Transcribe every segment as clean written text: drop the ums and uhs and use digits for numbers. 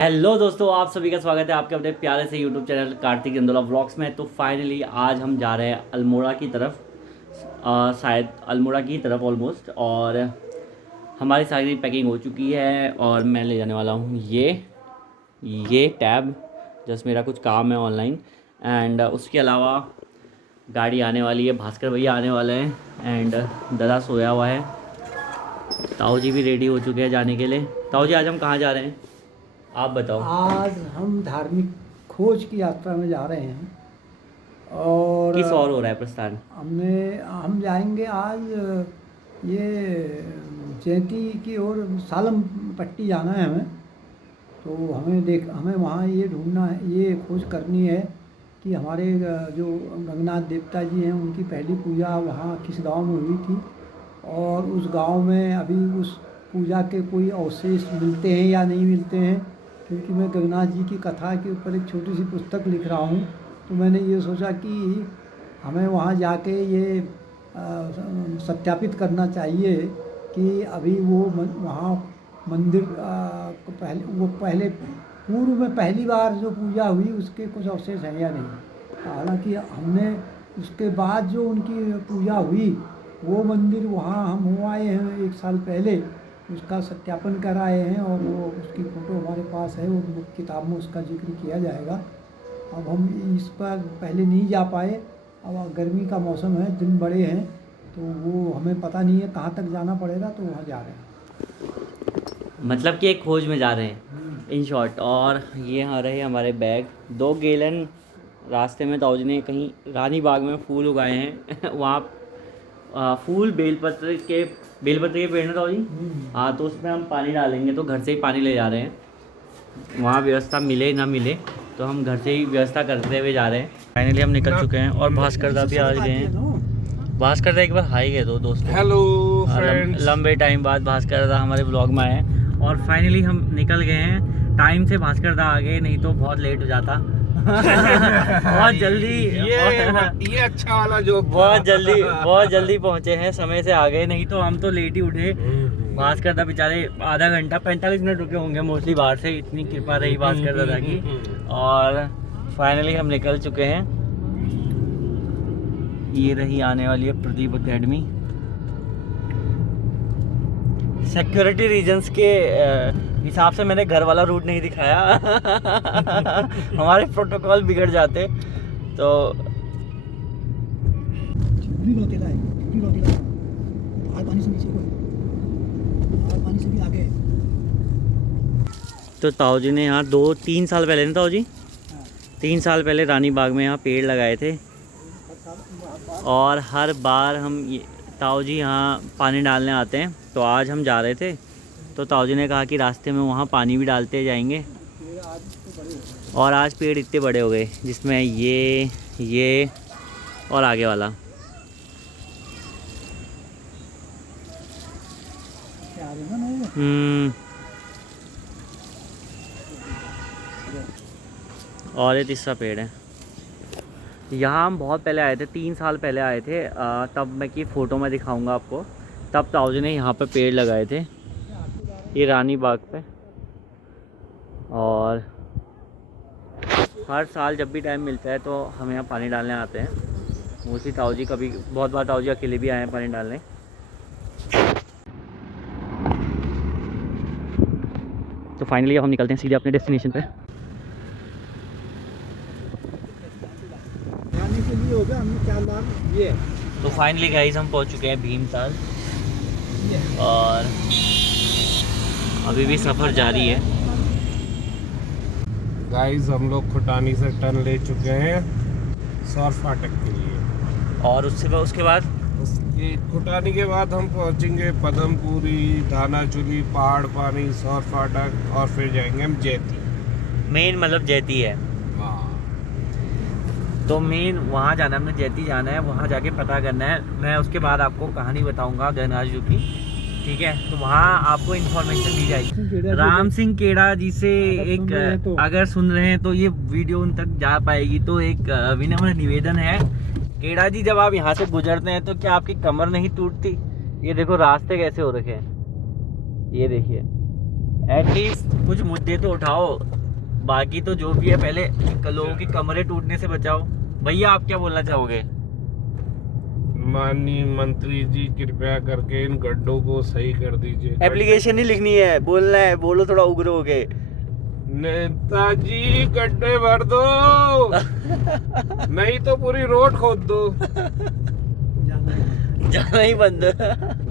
Hello दोस्तों, आप सभी का स्वागत है आपके अपने प्यारे से यूट्यूब चैनल कार्तिक गंदोला व्लॉग्स में। तो फाइनली आज हम जा रहे हैं अल्मोड़ा की तरफ, शायद अल्मोड़ा की तरफ ऑलमोस्ट। और हमारी सारी पैकिंग हो चुकी है और मैं ले जाने वाला हूँ ये टैब, जस्ट मेरा कुछ काम है ऑनलाइन। एंड उसके अलावा गाड़ी आने वाली है, भास्कर भैया आने वाले हैं एंड दादा सोया हुआ है। ताऊ जी भी रेडी हो चुके हैं जाने के लिए। ताऊ जी, आज हम कहाँ जा रहे हैं आप बताओ। आज हम धार्मिक खोज की यात्रा में जा रहे हैं और किस और हो रहा है प्रस्थान? हम जाएंगे आज ये जैती की ओर सालम पट्टी जाना है हमें। तो हमें वहाँ ये ढूंढना है, ये खोज करनी है कि हमारे जो गंगनाथ देवता जी हैं उनकी पहली पूजा वहाँ किस गांव में हुई थी और उस गांव में अभी उस पूजा के कोई अवशेष मिलते हैं या नहीं मिलते हैं। क्योंकि मैं गंगनाथ जी की कथा के ऊपर एक छोटी सी पुस्तक लिख रहा हूँ, तो मैंने ये सोचा कि हमें वहाँ जाके ये सत्यापित करना चाहिए कि अभी वो वहाँ मंदिर पहले पूर्व में पहली बार जो पूजा हुई उसके कुछ अवशेष हैं या नहीं। हालांकि हमने उसके बाद जो उनकी पूजा हुई वो मंदिर वहाँ हम हो आए हैं 1 साल पहले, उसका सत्यापन कराए हैं और वो उसकी फ़ोटो हमारे पास है, वो किताब में उसका जिक्र किया जाएगा। अब हम इस पर पहले नहीं जा पाए, अब गर्मी का मौसम है, दिन बड़े हैं, तो वो हमें पता नहीं है कहाँ तक जाना पड़ेगा, तो वहाँ जा रहे हैं। मतलब कि एक खोज में जा रहे हैं इन शॉर्ट। और ये आ रहे हैं हमारे बैग, 2 गैलन। रास्ते में ताऊ जी ने कहीं रानी बाग में फूल उगाए हैं वहाँ फूल बेलपत्र के पेड़ ना ताऊ जी। हाँ, तो उसमें हम पानी डालेंगे, तो घर से ही पानी ले जा रहे हैं। वहाँ व्यवस्था मिले ना मिले तो हम घर से ही व्यवस्था करते हुए जा रहे हैं। फाइनली हम निकल चुके हैं और भास्कर दा भी आ गए हैं। भास्कर दा एक बार हाई गए दो दोस्तों। Hello friends. लंबे टाइम बाद भास्कर दा हमारे ब्लॉग में आए और फाइनली हम निकल गए हैं। टाइम से भास्कर दा आ गए, नहीं तो बहुत लेट हो जाता। बहुत जल्दी ये अच्छा वाला जोक। बहुत जल्दी पहुंचे हैं, समय से आ गए, नहीं तो हम तो लेट ही उठे। भास्कर दा बेचारे आधा घंटा 45 मिनट रुके होंगे मोस्टली बाहर से, इतनी कृपा रही भास्कर दादा की। और फाइनली हम निकल चुके हैं। ये रही आने वाली है प्रदीप एकेडमी। सिक्योरिटी रीजंस के हिसाब से मैंने घर वाला रूट नहीं दिखाया। हमारे प्रोटोकॉल बिगड़ जाते तो। तो ताऊ जी ने यहाँ 2-3 साल पहले ना ताऊ जी 3 साल पहले रानी बाग में यहाँ पेड़ लगाए थे और हर बार हम ताऊ जी यहाँ पानी डालने आते हैं। तो आज हम जा रहे थे तो ताऊ जी ने कहा कि रास्ते में वहाँ पानी भी डालते जाएंगे। और आज पेड़ इतने बड़े हो गए, जिसमें ये और आगे वाला। और ये तीसरा पेड़ है। यहाँ हम बहुत पहले आए थे, 3 साल पहले आए थे। तब मैं की फ़ोटो में दिखाऊंगा आपको। तब ताऊ जी ने यहाँ पे पेड़ लगाए थे, ये रानी बाग पे। और हर साल जब भी टाइम मिलता है तो हम यहाँ पानी डालने आते हैं। मोस्टली ताऊ जी कभी बहुत बार ताऊ जी अकेले भी आए हैं पानी डालने। तो फाइनली अब हम निकलते हैं सीधे अपने डेस्टिनेशन पे। तो फाइनली गाइस हम पहुंच चुके हैं भीमताल और अभी भी सफ़र जारी है। गाइस हम लोग खुटानी से टर्न ले चुके हैं सौर फाटक के लिए। और उसके बाद खुटानी के बाद हम पहुंचेंगे पदमपुरी, धानाचुली, पहाड़ पानी, सौर फाटक और फिर जाएंगे हम जैती। मेन मतलब जैती है। तो मेन वहाँ जाना है, हमने जैती जाना है, वहाँ जाके पता करना है। मैं उसके बाद आपको कहानी बताऊंगा गणराज जी की, ठीक है। तो वहाँ आपको इन्फॉर्मेशन दी जाएगी। राम सिंह केड़ा जी से अगर सुन रहे हैं तो ये वीडियो उन तक जा पाएगी। तो एक विनम्र निवेदन है, केड़ा जी जब आप यहाँ से गुजरते हैं तो क्या आपकी कमर नहीं टूटती? ये देखो रास्ते कैसे हो रखे हैं, ये देखिए एटलीस्ट कुछ मुद्दे तो उठाओ, बाकी तो जो भी है पहले लोगों की कमरे टूटने से बचाओ। भैया आप क्या बोलना चाहोगे? माननीय मंत्री जी कृपया करके इन गड्ढों को सही कर दीजिए। एप्लीकेशन ही लिखनी है, बोलना है, बोलो थोड़ा उग्र हो गए। नेताजी गड्ढे भर दो नहीं तो पूरी रोड खोद दो। जाना ही बंद।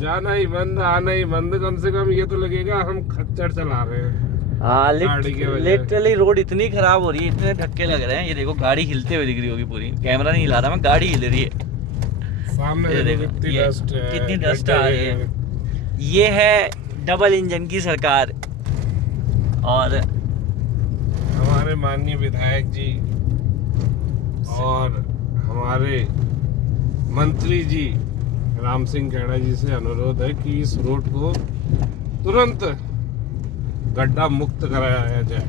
जाना ही बंद, आना ही बंद। कम से कम ये तो लगेगा हम खच्चर चला रहे हैं। हाँ, गाड़ी की वजह। लिटरली रोड इतनी खराब हो रही है, इतने धक्के लग रहे हैं। ये देखो गाड़ी हिलते हुए दिख रही होगी पूरी, कैमरा नहीं हिला रहा मैं, गाड़ी हिल रही है। सामने ये देखो देखो, कितनी ये डस्ट है, कितनी डस्ट आ रही है। गड्ढे। ये है डबल इंजन की सरकार। और हमारे माननीय विधायक जी और हमारे मंत्री जी राम सिंह खेड़ा जी से अनुरोध है कि इस रोड को तुरंत गड्ढा मुक्त कराया जाए।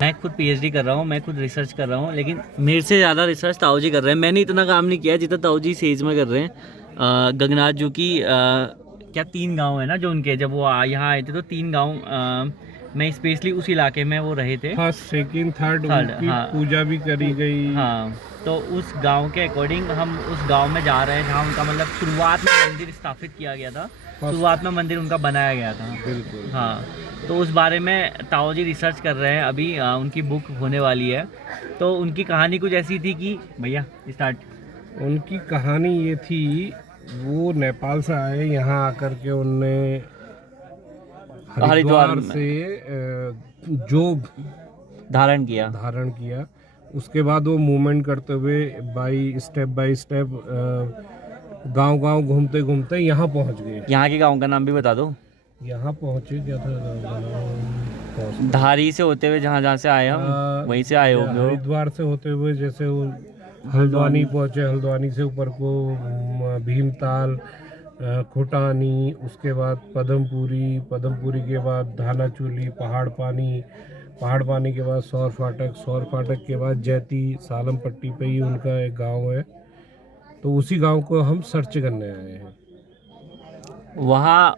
मैं खुद पीएचडी कर रहा हूँ, मैं खुद रिसर्च कर रहा हूँ, लेकिन मेरे से ज़्यादा रिसर्च ताऊ जी कर रहे हैं। मैंने इतना काम नहीं किया जितना ताऊ जी सेज में कर रहे हैं। गगनाथ जू की क्या 3 गांव है ना जो उनके, जब वो यहाँ आए थे तो 3 गांव में स्पेशली उस इलाके में वो रहे थे। फर्स्ट सेकंड थर्ड थर्ड, उनकी हाँ। पूजा भी करी गई। हाँ, तो उस गांव के अकॉर्डिंग हम उस गांव में जा रहे हैं जहाँ उनका मतलब शुरुआत में मंदिर स्थापित किया गया था, शुरुआत में मंदिर उनका बनाया गया था। बिल्कुल। हाँ, तो उस बारे में ताऊ जी रिसर्च कर रहे हैं अभी। उनकी बुक होने वाली है। तो उनकी कहानी कुछ ऐसी थी कि भैया स्टार्ट। उनकी कहानी ये थी, वो नेपाल से आए, यहाँ आकर के उनने हरिद्वार से जोग धारण किया। उसके बाद वो मूवमेंट करते हुए बाई स्टेप गांव घूमते घूमते यहाँ पहुँच गए। यहाँ के गांव का नाम भी बता दो। यहाँ पहुँचे, क्या था गाँव का नाम? धारी से होते हुए जहाँ से आए हम, वहीं से आए होंगे। हरिद्वार से होते हुए जैसे वो हल्द्वानी पहुँचे, हल्द्वानी से ऊपर को भीमताल, खोटानी, उसके बाद पदमपुरी के बाद धानाचूली, पहाड़ पानी के बाद सौर फाटक के बाद जैती, सालम पट्टी पे ही उनका एक गांव है। तो उसी गांव को हम सर्च करने आए हैं। वहाँ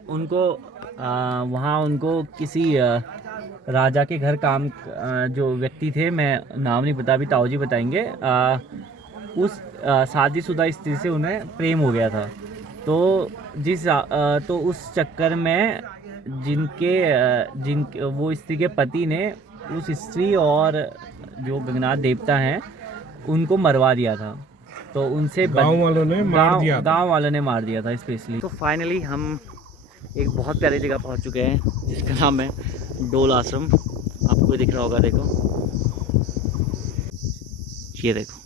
उनको किसी राजा के घर काम जो व्यक्ति थे, मैं नाम नहीं बता, अभी ताऊ जी बताएंगे, उस शादीशुदा स्त्री से उन्हें प्रेम हो गया था। तो तो उस चक्कर में जिनके वो स्त्री के पति ने उस स्त्री और जो गगनाथ देवता हैं उनको मरवा दिया था। तो उनसे गांव वालों ने मार दिया था स्पेशली। तो फाइनली हम एक बहुत प्यारी जगह पहुंच चुके हैं जिसका नाम है डोल आश्रम। आपको दिख रहा होगा, देखो ये देखो,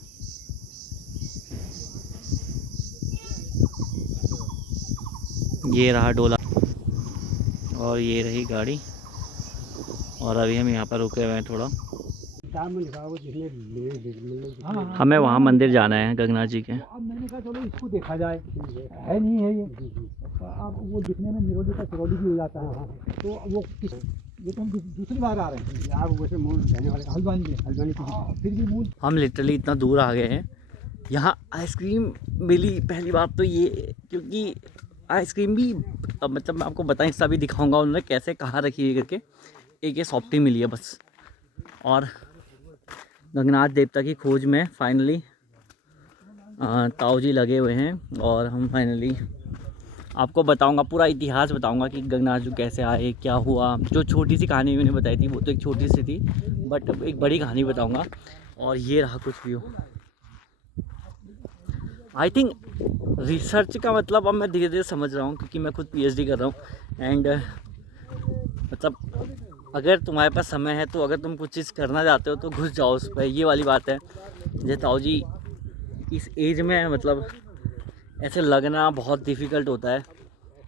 ये रहा डोला और ये रही गाड़ी। और अभी हम यहाँ पर रुके हुए हैं थोड़ा, हमें वहाँ मंदिर जाना है गगनाथ जी के। अब मैंने कहा चलो इसको देखा जाए, है नहीं है ये। अब वो दिखने में निरोधी का चिरौली भी हो जाता है। तो वो ये तो हम दूसरी बार आ रहे हैं। आप वैसे मूल रहने वाले हल्द्वानी फिर भी मूल। हम लिटरली इतना दूर आ गए हैं, यहाँ आइसक्रीम मिली पहली बात तो ये, क्योंकि आइसक्रीम भी मतलब मैं आपको बताएं, इसका भी दिखाऊंगा उन्होंने कैसे कहाँ रखी है करके। एक ये सॉफ्टी मिली है बस। और गगनाथ देवता की खोज में फाइनली ताऊ जी लगे हुए हैं और हम फाइनली आपको बताऊंगा, पूरा इतिहास बताऊंगा कि गगनाथ जी कैसे आए, क्या हुआ। जो छोटी सी कहानी मैंने बताई थी वो तो एक छोटी सी थी, बट एक बड़ी कहानी बताऊंगा। और ये रहा कुछ व्यू। आई थिंक रिसर्च का मतलब अब मैं धीरे धीरे समझ रहा हूँ, क्योंकि मैं खुद पीएचडी कर रहा हूँ। एंड मतलब अगर तुम्हारे पास समय है तो अगर तुम कुछ चीज़ करना चाहते हो तो घुस जाओ उस पर, ये वाली बात है। जैसे ताऊ जी इस एज में मतलब ऐसे लगना बहुत डिफ़िकल्ट होता है,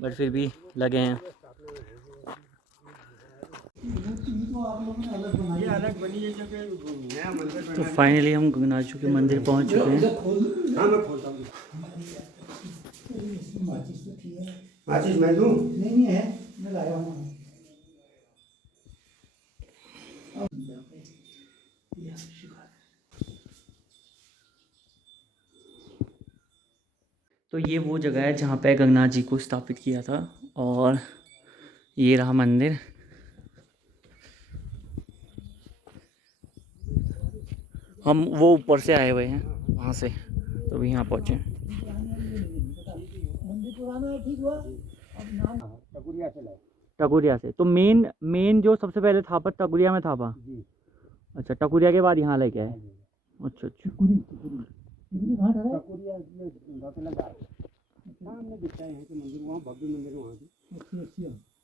बट फिर भी लगे हैं। तो फाइनली हम गगनाथ जी के मंदिर पहुंच चुके हैं। माचिस मैं दूं? नहीं है, मैं लाया हूँ। तो ये वो जगह है जहाँ पे गगनाथ जी को स्थापित किया था। और ये रहा मंदिर। हम वो ऊपर से आए हुए हैं वहाँ से, तो अभी यहाँ पहुँचे। टकुरिया से तो मेन जो सबसे पहले थापा टकुरिया में थापा। अच्छा, टकुरिया के बाद यहाँ लेके आए। अच्छा अच्छा।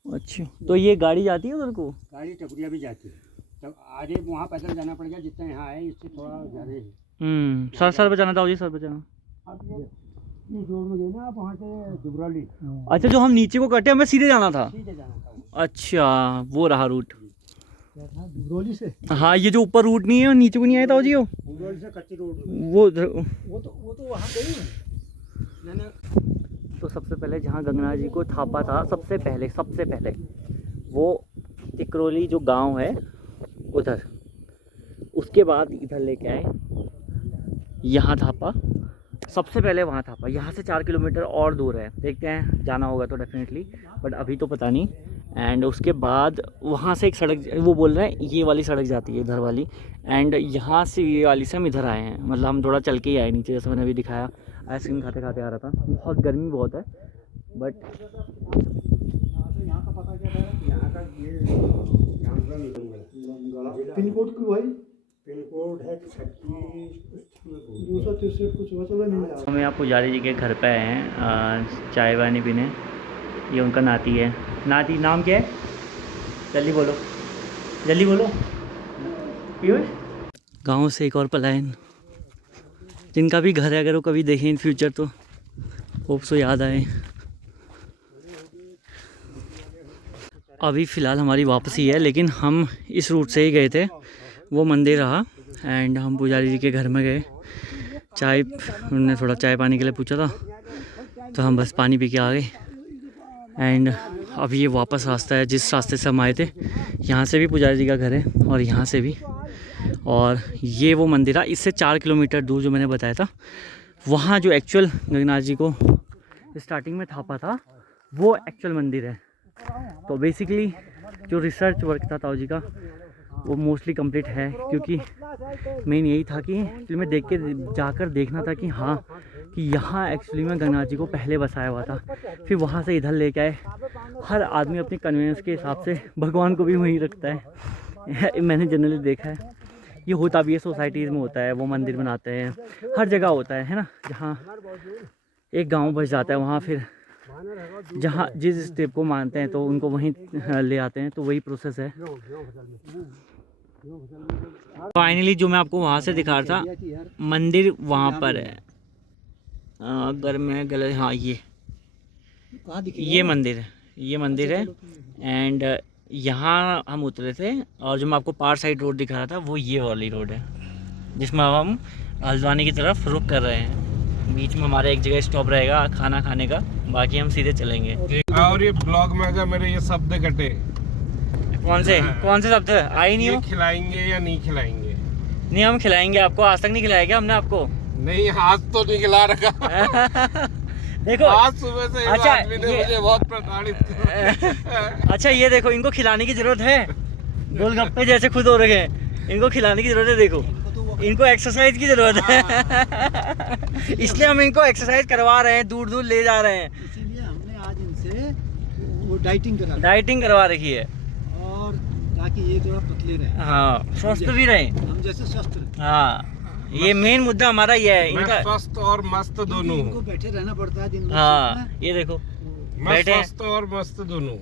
अच्छा, तो ये गाड़ी जाती है उधर को? गाड़ी टकुरिया भी जाती है, तब आगे वहाँ पैदल जाना पड़ेगा, जितना यहाँ है इससे थोड़ा ज़्यादा है। सर बचाना था जी, सर बचाना। अब ये जोड़ में गए ना आप, वहाँ से दुबरौली अच्छा, जो हम नीचे को कटे हमें सीधे जाना था। सीधे जाना था। अच्छा, वो रहा रूट। दुबरौली से? हाँ, ये जो ऊपर रूट नहीं है और नीचे को नहीं आया था जी, वो दुबरौली से कच्ची रोड वो तो वहाँ गई मैंने। तो सबसे पहले जहाँ गंगनाथ जी को थापा था, सबसे पहले वो तिकरोली जो गांव है उधर, उसके बाद इधर लेके आए, यहाँ थापा। सबसे पहले वहाँ थापा, यहाँ से 4 किलोमीटर और दूर है, देखते हैं जाना होगा तो डेफिनेटली, बट अभी तो पता नहीं। एंड उसके बाद वहाँ से एक सड़क, वो बोल रहे हैं ये वाली सड़क जाती है इधर वाली, एंड यहाँ से ये वाली से हम इधर आए हैं, मतलब हम थोड़ा चल के ही आए नीचे, जैसे मैंने अभी दिखाया। आइसक्रीम खाते खाते आ रहा था, बहुत गर्मी बहुत है, बट यहाँ का पता क्या था, यहाँ का ये पिन कोड क्यों भाई? पिन कोड है 263 कुछ हुआ, चलो मिल जाएगा। हम यहाँ पुजारी जी के घर पे आए हैं चाय वानी पीने। ये उनका नाती है। नाती नाम क्या है? जल्दी बोलो पीयूष। गाँव से एक और पलायन, जिनका भी घर है, अगर वो कभी देखें इन फ्यूचर तो होप सो याद आए। अभी फ़िलहाल हमारी वापसी है, लेकिन हम इस रूट से ही गए थे, वो मंदिर रहा। एंड हम पुजारी जी के घर में गए, चाय, उन्होंने थोड़ा चाय पानी के लिए पूछा था, तो हम बस पानी पी के आ गए। एंड अब ये वापस रास्ता है जिस रास्ते से हम आए थे, यहाँ से भी पुजारी जी का घर है और यहाँ से भी, और ये वो मंदिर है इससे 4 किलोमीटर दूर जो मैंने बताया था, वहाँ जो एक्चुअल गंगनाथ जी को स्टार्टिंग में थापा था, वो एक्चुअल मंदिर है। तो बेसिकली जो रिसर्च वर्क था ताऊ जी का, वो मोस्टली कंप्लीट है, क्योंकि मेन यही था कि एक्चुअली में देख के जाकर देखना था कि हाँ, कि यहाँ एक्चुअली में गंगनाथ जी को पहले बसाया हुआ था। फिर वहाँ से इधर लेके आए। हर आदमी अपनी कन्वीनियंस के हिसाब से भगवान को भी वहीं रखता है। मैंने जनरली देखा है, ये होता भी है, सोसाइटीज़ में होता है, वो मंदिर बनाते हैं, हर जगह होता है ना। जहाँ एक गांव बस जाता है, वहाँ फिर जहाँ जिस स्टेप को मानते हैं तो उनको वहीं ले आते हैं, तो वही प्रोसेस है। फाइनली जो मैं आपको वहाँ से दिखा रहा था, मंदिर वहाँ पर है। अगर मैं गलत, हाँ ये मंदिर है। एंड यहाँ हम उतरे थे, और जो मैं आपको पार साइड रोड दिखा रहा था, वो ये वाली रोड है, जिसमें अब हम हल्द्वानी की तरफ रुक कर रहे हैं। बीच में हमारा एक जगह स्टॉप रहेगा खाना खाने का, बाकी हम सीधे चलेंगे। और ये ब्लॉग में अगर मेरे ये शब्द कटे, कौन से शब्द आई नहीं हो? खिलाएंगे या नहीं खिलाएंगे? नहीं, हम खिलाएंगे आपको। आज तक नहीं खिलाया क्या हमने आपको? नहीं, हाथ तो नहीं खिला रखा। देखो आज सुबह से अच्छा, आदमी ने मुझे बहुत प्रताड़ित किया। अच्छा, ये देखो, इनको खिलाने की जरूरत है। गोलगप्पे जैसे खुद हो रखे हैं, इनको खिलाने की जरूरत है। देखो, इनको एक्सरसाइज की जरूरत है। इसलिए हम इनको एक्सरसाइज करवा रहे हैं, दूर दूर ले जा रहे हैं। इसीलिए हमने आज इनसे वो डाइटिंग करवा रखी है, और ताकि ये थोड़ा पतले रहे, हाँ, स्वस्थ भी रहे, हम जैसे स्वस्थ रहे। हाँ, ये मेन मुद्दा हमारा ये है। मैं इनका स्वस्थ और मस्त दोनों इनको हूँ। बैठे रहना पड़ता है दिन भर। हाँ, ये देखो मैं बैठे हैं। स्वस्थ और मस्त दोनों हूँ।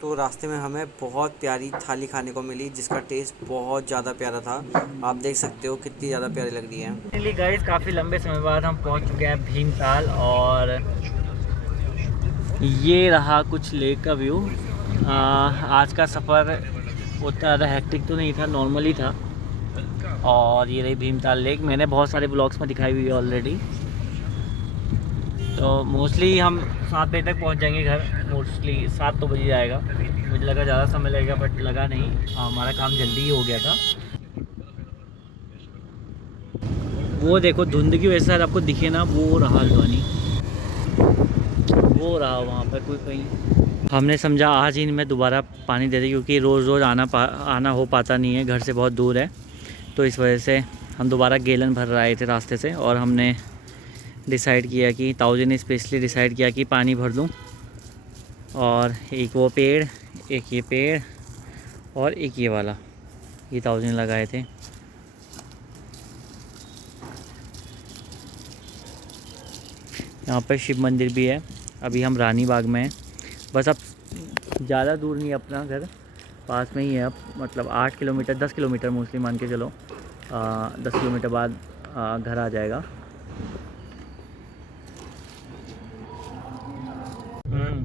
तो रास्ते में हमें बहुत प्यारी थाली खाने को मिली, जिसका टेस्ट बहुत ज़्यादा प्यारा था। आप देख सकते हो कितनी ज़्यादा प्यारी लग रही है। फाइनली गाइस, काफ़ी लंबे समय बाद हम पहुंच चुके हैं भीमताल, और ये रहा कुछ लेक का व्यू। आज का सफ़र उतना ज़्यादा हेक्टिक तो नहीं था, नॉर्मल ही था। और ये रही भीमताल लेक, मैंने बहुत सारे ब्लॉग्स में दिखाई हुई है ऑलरेडी। तो मोस्टली हम 7 बजे तक पहुंच जाएंगे घर, मोस्टली 7 तो बजे जाएगा। मुझे लगा ज़्यादा समय लगेगा, बट लगा नहीं, हमारा काम जल्दी ही हो गया था। वो देखो, धुंध की वजह से आपको दिखे ना, वो रहा हल्द्वानी, वो रहा वहाँ पर कोई कहीं। हमने समझा आज ही इनमें दोबारा पानी दे दें, क्योंकि रोज़ रोज़ आना हो पाता नहीं है, घर से बहुत दूर है। तो इस वजह से हम दोबारा गैलन भर आए थे रास्ते से, और हमने डिसाइड किया कि ताऊजी ने स्पेशली डिसाइड किया कि पानी भर दूं। और एक वो पेड़, एक ये पेड़ और एक ये वाला, ये ताऊजी ने लगाए थे। यहाँ पर शिव मंदिर भी है। अभी हम रानी बाग में हैं। बस अब ज़्यादा दूर नहीं है, अपना घर पास में ही है। अब मतलब 8 किलोमीटर 10 किलोमीटर मोस्टली मान के चलो, 10 किलोमीटर बाद घर आ जाएगा।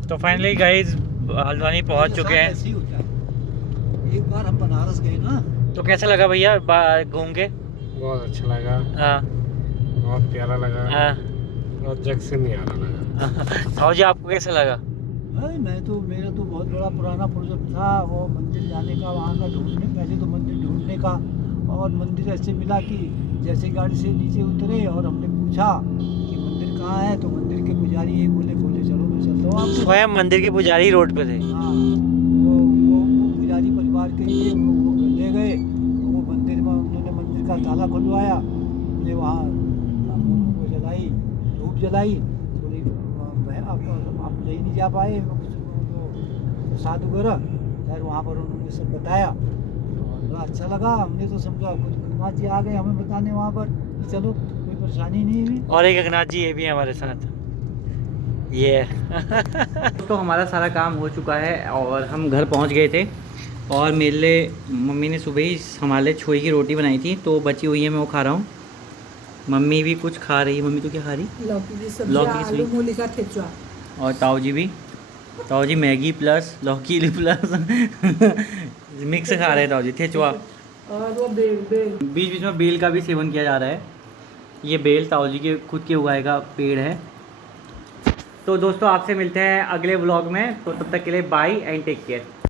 तो फाइनली गाइस हल्द्वानी पहुंच चुके हैं। ऐसे ही होता है। एक बार हम बनारस गए ना, तो कैसा लगा भैया घूम के? बहुत अच्छा लगा, हाँ बहुत प्यारा लगा, हाँ। और जग से नहीं आ रहा लगा। ताऊजी आपको कैसा लगा? अरे मेरा तो बहुत बड़ा पुराना प्रोजेक्ट था वो मंदिर जाने का, वहाँ का ढूंढने, पहले तो मंदिर ढूंढने का, और मंदिर ऐसे मिला कि जैसे गाड़ी से नीचे उतरे और हमने पूछा कि मंदिर कहाँ है, तो मंदिर के पुजारी ये बोले चलो मैं चलता हूँ आपको। स्वयं मंदिर के पुजारी रोड पे थे। हाँ, वो पुजारी परिवार के लिए वो ले गए, तो वो मंदिर में उन्होंने मंदिर का ताला खुलवाया, हमने वहाँ वो जलाई, धूप जलाई थोड़ी। आप नहीं जा पाए, प्रसाद वगैरह खैर वहाँ पर उन्होंने सब बताया, बड़ा अच्छा लगा। हमने तो समझा खुद गंगनाथ जी आ गए हमें बताने वहाँ पर कि चलो कोई परेशानी नहीं हुई। और एक गंगनाथ जी ये भी है हमारे साथ, ये तो हमारा सारा काम हो चुका है और हम घर पहुंच गए थे। और मेरे लिए मम्मी ने सुबह ही हमारे छोई की रोटी बनाई थी, तो बची हुई है, मैं वो खा रहा हूँ। मम्मी भी कुछ खा रही है। मम्मी तो क्या खा रही? लौकी की सब्जी, लौकी की सब्जी। आलू मूली का ठेचुआ। और ताऊजी भी, ताऊजी मैगी प्लस लौकी प्लस मिक्स खा रहे हैं ताऊजी, ठेचुआ। और वो बेल बीच बीच में बेल का भी सेवन किया जा रहा है। ये बेल ताऊजी के खुद के उगाए का पेड़ है। तो दोस्तों आपसे मिलते हैं अगले व्लॉग में, तो तब तक के लिए बाय एंड टेक केयर।